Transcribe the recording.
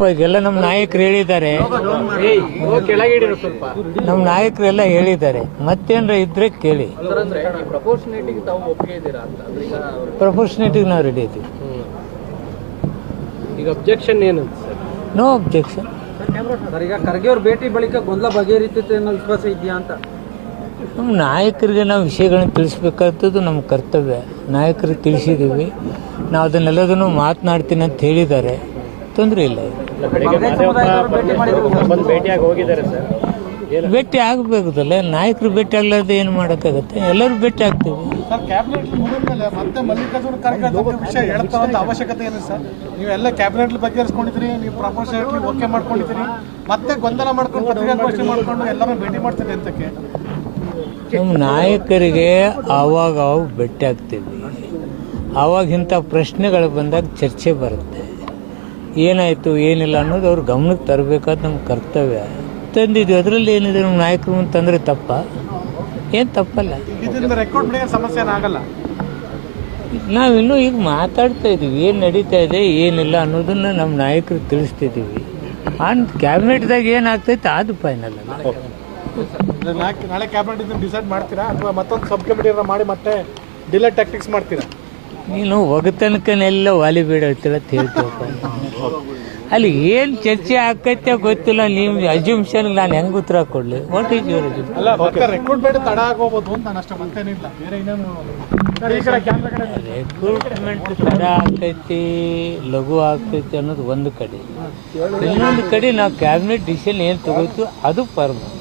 ಇವಾಗೆಲ್ಲ ನಮ್ಮ ನಾಯಕರು ಹೇಳಿದ್ದಾರೆ, ನಮ್ಮ ನಾಯಕರೆಲ್ಲ ಹೇಳಿದ್ದಾರೆ. ಮತ್ತೇನ್ರ ಇದ್ರೆ ಕೇಳಿ. ಪ್ರಪೋರ್ಷನೇಟಿಗೆ ನಾವು ರೆಡಿ ಇದ್ದೀವಿ. ಈಗ ಅಬ್ಜೆಕ್ಷನ್ ಏನು? No objection. ಈಗ ಖರ್ಗೆ ಅವ್ರ ಭೇಟಿ ಬಳಿಕ ಗೊಂದಲ ಬಗೆಹರಿತೈತೆ ಅನ್ನೋ ವಿಶ್ವಾಸ ಇದೆಯಾ ಅಂತ? ನಮ್ಮ ನಾಯಕರಿಗೆ ನಾವು ವಿಷಯಗಳನ್ನ ತಿಳಿಸ್ಬೇಕಾದದ್ದು ನಮ್ಮ ಕರ್ತವ್ಯ. ನಾಯಕರಿಗೆ ತಿಳಿಸಿದ್ದೀವಿ, ನಾವು ಅದನ್ನೆಲ್ಲದನ್ನು ಮಾತನಾಡ್ತೀನಿ ಅಂತ ಹೇಳಿದ್ದಾರೆ. ತೊಂದರೆ ಇಲ್ಲ. ಭೇಟಿ ಆಗಬೇಕಲ್ಲ, ನಾಯಕರು ಭೇಟಿ ಆಗ್ಲಾರ್ದೆ ಏನು ಮಾಡೋಕ್ಕಾಗತ್ತೆ? ಎಲ್ಲರೂ ಭೇಟಿ ಆಗ್ತೀವಿ. ಮತ್ತೆ ಮಲ್ಲಿಕಾರ್ಜುನ ಖರ್ಗೆ ವಿಷಯ ಹೇಳ್ತಾರಂತ ಅವಶ್ಯಕತೆ ಏನು ಸರ್? ನೀವೆಲ್ಲ ಕ್ಯಾಬಿನೆಟ್ ಬಗೆಹರಿಸ್ಕೊಂಡಿದ್ರಿ, ನೀವು ಪ್ರಪೋಸಲ್ ಓಕೆ ಮಾಡ್ಕೊಂಡಿದ್ದೀರಿ, ಮತ್ತೆ ಗೊಂದಲ ಮಾಡ್ಕೊಂಡು ಪತ್ರಿಕಾಗೋಷ್ಠಿ ಮಾಡ್ಕೊಂಡು ಎಲ್ಲರೂ ಭೇಟಿ ಮಾಡ್ತೀರಿ ಅಂತಕ್ಕೆ? ನಮ್ಮ ನಾಯಕರಿಗೆ ಆವಾಗ ಭೇಟಿ ಆಗ್ತೀವಿ. ಆವಾಗ ಇಂಥ ಪ್ರಶ್ನೆಗಳು ಬಂದಾಗ ಚರ್ಚೆ ಬರುತ್ತೆ. ಏನಾಯಿತು ಏನಿಲ್ಲ ಅನ್ನೋದು ಅವ್ರ ಗಮನಕ್ಕೆ ತರಬೇಕಾದ ನಮ್ಮ ಕರ್ತವ್ಯ. ತಂದಿದ್ವಿ, ಅದರಲ್ಲಿ ಏನಿದೆ? ನಮ್ಮ ನಾಯಕರು ಅಂತಂದರೆ ತಪ್ಪ? ಏನು ತಪ್ಪಲ್ಲ. ಇದರಿಂದ ರೆಕಾರ್ಡ್ ಸಮಸ್ಯೆ ಆಗಲ್ಲ. ನಾವಿನ್ನೂ ಈಗ ಮಾತಾಡ್ತಾ ಇದ್ದೀವಿ, ಏನು ನಡೀತಾ ಇದೆ ಏನಿಲ್ಲ ಅನ್ನೋದನ್ನು ನಮ್ಮ ನಾಯಕರು ತಿಳಿಸ್ತಿದ್ದೀವಿ. ಕ್ಯಾಬಿನೆಟ್ದಾಗ ಏನಾಗ್ತೈತೆ ಅದು ಫೈನಲ್ ಅಲ್ಲ. ನಾಳೆ ಕ್ಯಾಬಿನೆಟ್ ಇದನ್ನು ಡಿಸೈಡ್ ಮಾಡ್ತೀರಾ ಅಥವಾ ಮತ್ತೊಂದು ಸಬ್ ಕಮಿಟಿ ಮಾಡಿ ಮತ್ತೆ ಡಿಲೇ ಟ್ಯಾಕ್ಟಿಕ್ಸ್ ಮಾಡ್ತೀರಾ? ನೀನು ಒಗತನಕನೆಲ್ಲ ವಾಲಿಬೇಡ ಅಂತ ಹೇಳ್ತೀವಪ್ಪ. ಅಲ್ಲಿ ಏನು ಚರ್ಚೆ ಆಕೈತೆ ಗೊತ್ತಿಲ್ಲ. ನಿಮ್ಮ ಅಜ್ಯೂಮ್ಷನ್ಗೆ ನಾನು ಹೆಂಗೆ ಉತ್ತರ ಕೊಡಲಿ? What is your assume? ಅಲ್ಲ, ರೆಕ್ರೂಟ್ಮೆಂಟ್ ತಡ ಆಗೋಬೋದು ಅಂತ ಅಷ್ಟೇ, ಮತ್ತೇನಿಲ್ಲ. ಬೇರೆ ಇನ್ನೇನು ರೆಕ್ರೂಟ್ಮೆಂಟ್ ತಡ ಆಗ್ತೈತಿ, ಲಘು ಆಗ್ತೈತಿ ಅನ್ನೋದು ಒಂದು ಕಡೆ. ಇನ್ನೊಂದು ಕಡೆ ನಾವು ಕ್ಯಾಬಿನೆಟ್ ಡಿಸಿಷನ್ ಏನು ತಗೋತೀವಿ ಅದು ಪರ್ಮನೆಂಟ್.